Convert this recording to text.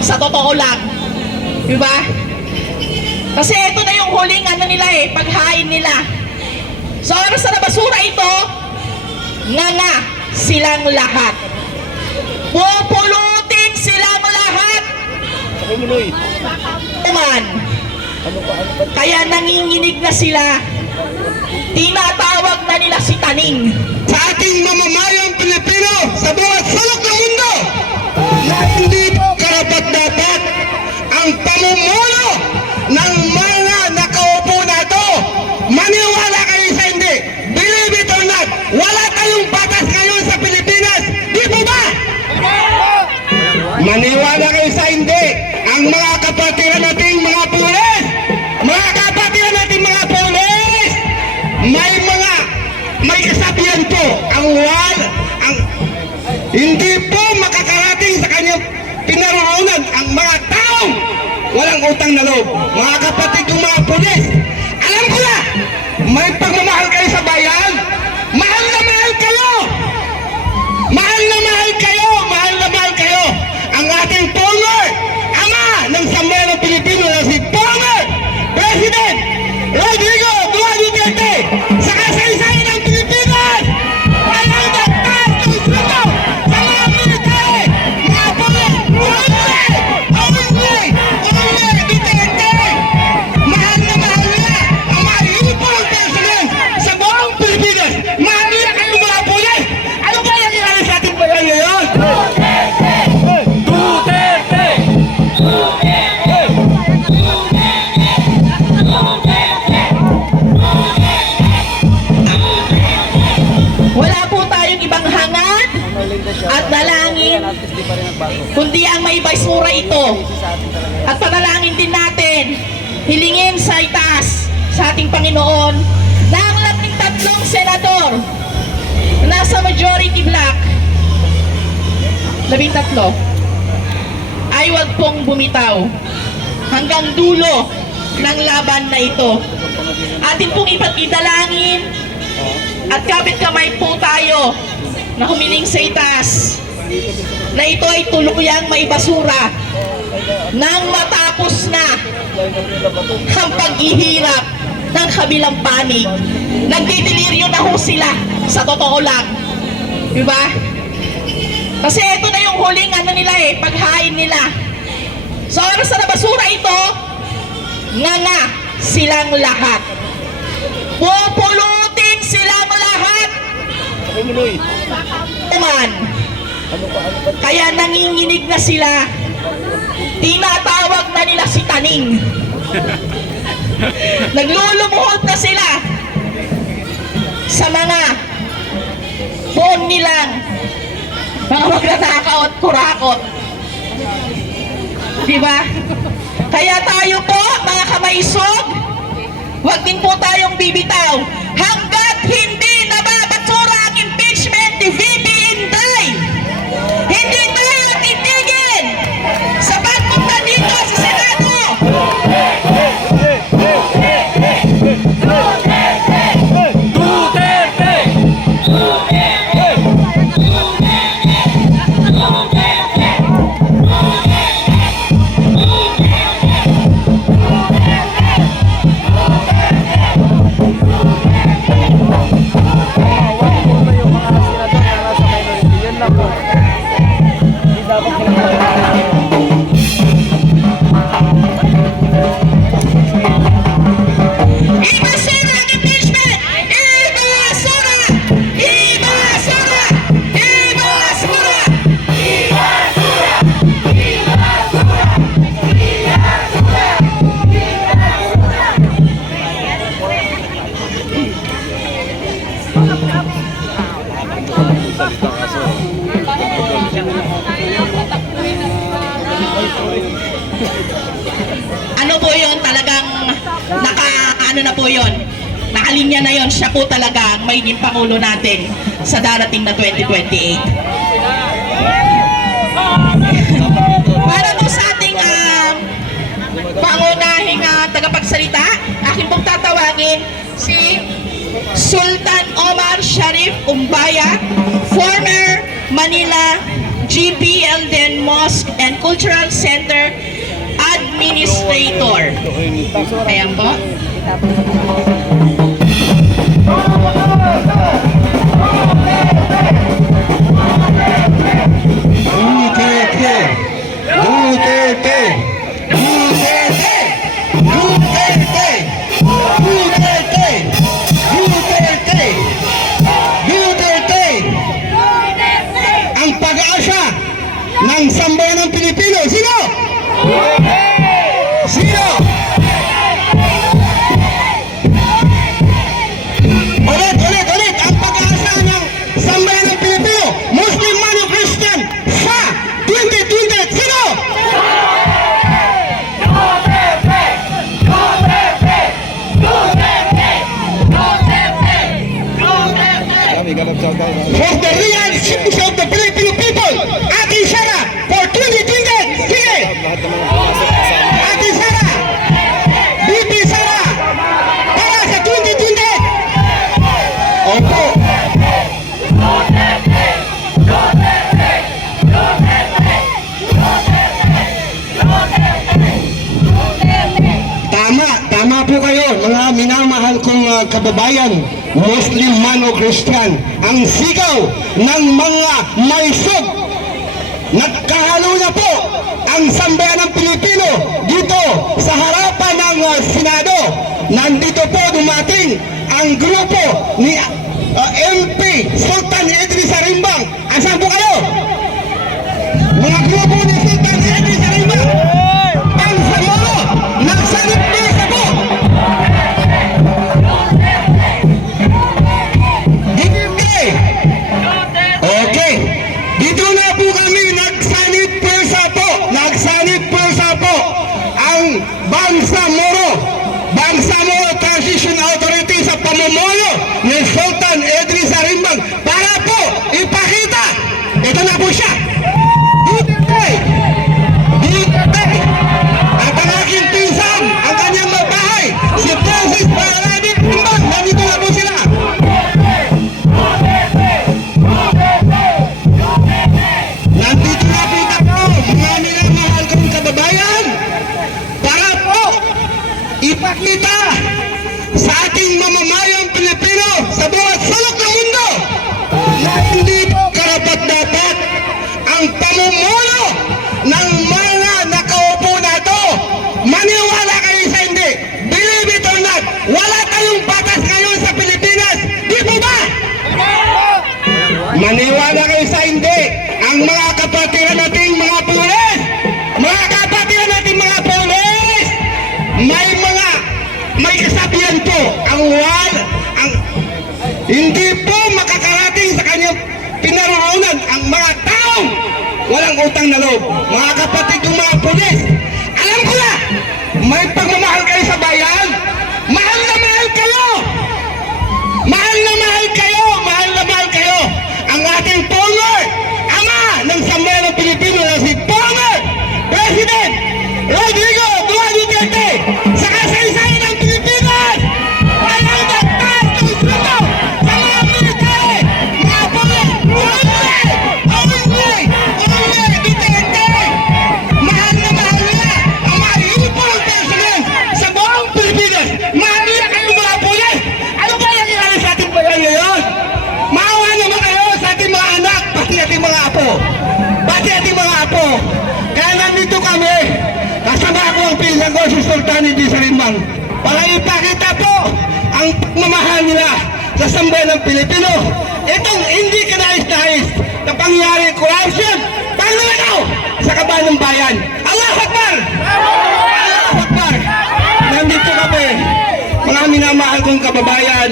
Sa totoo lang. Diba? Kasi ito na yung huling ano nila paghain nila. Sa oras na basura ito, nga silang lahat. Pupulutin silang lahat. Naman. Kaya nanginginig na sila. Tinatawag na nila si Taning. Sa ating mamamayang Pilipino sa bawat sulok ng mundo na hindi karapat-dapat ang pamumuno ng mga nakaupo na ito. Maniwala kayo sa hindi. Believe it or not, wala tayong batas ngayon sa Pilipinas. Di po ba? Maniwala kayo sa hindi. Ang mga kapatiran nating mga pulis, may kasabihan po, ang hindi po makakarating sa kanyang pinaroonan ang mga taong walang utang na loob. Mga kapatid kong mga pulis, alam ko na, may pagmamahal kayo sa bayan. Mahal na mahal kayo! Mahal na mahal kayo! Mahal na mahal kayo! Ang ating former ama ng sambayang Pilipino na si former President Rodrigo Duterte sa kasaysayan ng Pilipinas! Walang nagtaas ng sundo sa mga military! Mga pulis! Only Duterte! Mahal na mahal niya ang mga uniform personnel sa buong Pilipinas! Mahal niya kayo mga pulis! Ano kaya nangyari sa ating bayan ngayon? Wala po tayong ibang hangad at dalangin kundi ang may basura ito. At panalangin din natin, hilingin sa itaas sa ating Panginoon na ang labing tatlong senador na nasa majority block, 13, ay wag pong bumitaw hanggang dulo ng laban na ito. Atin pong ipagidalangin at kapit kamay po tayo na humiling sa itaas na ito ay tuluyang may basura nang matapos na ang paghihirap ng kabilang panig. Nagdidiliryo na ho sila sa totoo lang. Diba? Kasi ito na yung huling ano nila paghain nila. Sa oras na basura ito, nga silang lahat. Pupulutin silang lahat. Naman. Kaya nanginginig na sila. Tinatawag na nila si Taning. Naglulumuhod na sila sa mga buon nilang mga magnanakaw at kurakot. Diba? Kaya tayo po, mga kamaisog, huwag din po tayong bibitaw hanggat hindi nababatsura ang impeachment ni VP Inday. Hindi tayo titigil sa pagpunta dito sa Senado. Ano po yun, talagang ano na po yun, nakalinya na yun, siya po talaga ang magiging Pangulo natin sa darating na 2028. Para po sa ating pangunahing tagapagsalita, aking pong tatawagin si Sultan Omar Sharif Umbaya, former Manila GPLDN Mosque and Cultural Center Administrator. Ayan po. Duterte! Duterte! Duterte! Duterte! Duterte! Duterte! Duterte! Ang pag-asa ng sambayan ng Pilipino. Sino? Sino? Ulit! Ang pag-asa ng sambayan ng Pilipino, Muslim man o Christian, sa 2020, sino? For the real citizens of the Filipino people, Ate Sara, for 2020, sige! Ate Sara, BP Sara, para sa 2020! Opo! Tama po kayo, mga minamahal kong kababayan, Muslim man o Christian. Ang sigaw ng mga maisog, nagkahalo na po ang sambayan ng Pilipino dito sa harapan ng Senado. Nandito po dumating ang grupo ni MP Sultan Idris Arimbang. Asan po kayo? Mga grupo ni Sultan Idris Arimbang. Pangsamoro, nagsanip mesa po. Okay. Dito na po kami nagsanip pwersa po ang Bangsamoro Transition Authority sa pamumuno ni Sultan Idris Arimbang para po ipakita. Ito na po siya. Duterte. At ang aking pinsan, ang kanyang mabahay, si Francis Paradis Arimbang. Nandito na po sila. Nandito na po tayo, mga minamahal kong kababayan, para po ipakita sa ating mamamayang Pilipino sa bawat sulok ng mundo na hindi karapat-dapat ang pamumuno ng mga nakaupo na ito. Maniwala kayo sa hindi. Believe it or not, wala tayong batas ngayon sa Pilipinas. Di po ba? Maniwala kayo sa hindi. Ang mga kapatiran nating mga pulis, may kasabihan po, hindi po makakarating sa kanyang pinaroonan ang mga taong walang utang na loob. Mga kapatid kong mga pulis, alam ko na, may pagmamahal kayo sa bayan. Mahal na mahal kayo. Mahal na mahal kayo. Mahal na mahal kayo. Ang ating former ama ng sambayan ng Pilipino na si former President Rodrigo Duterte sa kasaysayan ng Pilipinas. Walang nagtaas ng suko sa mga military, mga pulis. Only Duterte. Mahal na mahal niya ang mga uniform personnel sa buong Pilipinas. Mahal niya kayo mga pulis. Ano ba nangyayari sa ating bayan ngayon? Maawa naman kayo sa ating mga anak, pati ating mga apo. Kaya nandito kami, kasama ko ang pinsan ko si Sultan Idris Arimbang para ipakita po ang pagmamahal nila sa sambayan ng Pilipino. Itong hindi kanais-nais na pangyari corruption, panlulakaw sa kabayan ng bayan. Allahu Akbar! Allahu Akbar! Nandito kami, mga minamahal kong kababayan,